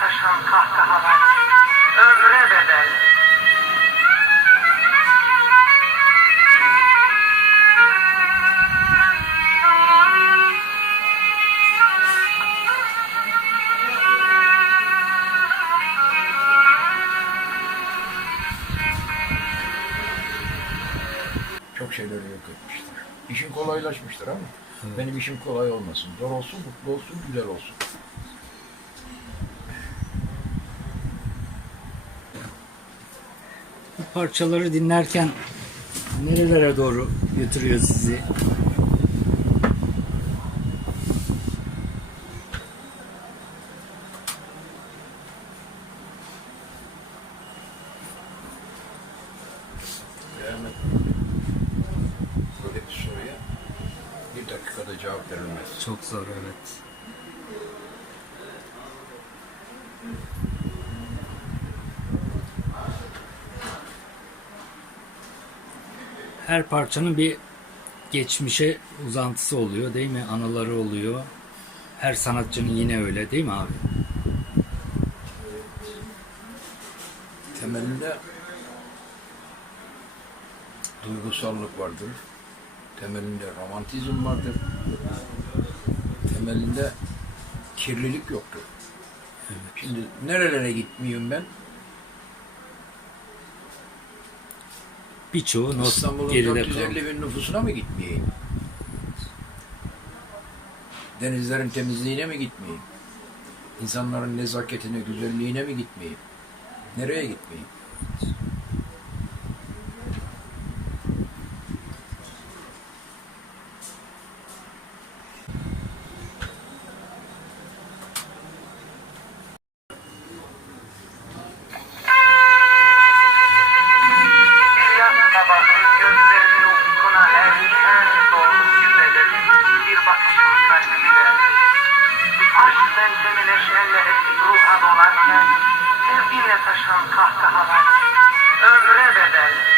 Taşan kahkahalar ömre bedel. Çok şeyleri yok etmiştir. İşin kolaylaşmıştır ama benim işim kolay olmasın. Zor olsun, mutlu olsun, güzel olsun. Parçaları dinlerken nerelere doğru götürüyor sizi? Yani böyle bir soruya bir dakikada cevap verilmez. Çok zor evet. Her parçanın bir geçmişe uzantısı oluyor değil mi? Anıları oluyor. Her sanatçının yine öyle değil mi abi? Temelinde duygusallık vardır. Temelinde romantizm vardır. Temelinde kirlilik yoktur. Şimdi nerelere gitmeyeyim ben? Birçoğu İstanbul'un geride 450 kaldı. bin nüfusuna mı gitmeyeyim? Denizlerin temizliğine mi gitmeyeyim? İnsanların nezaketine, güzelliğine mi gitmeyeyim? Nereye gitmeyeyim? ağlarken sevgiyle taşan kahkahalar ömre bedel.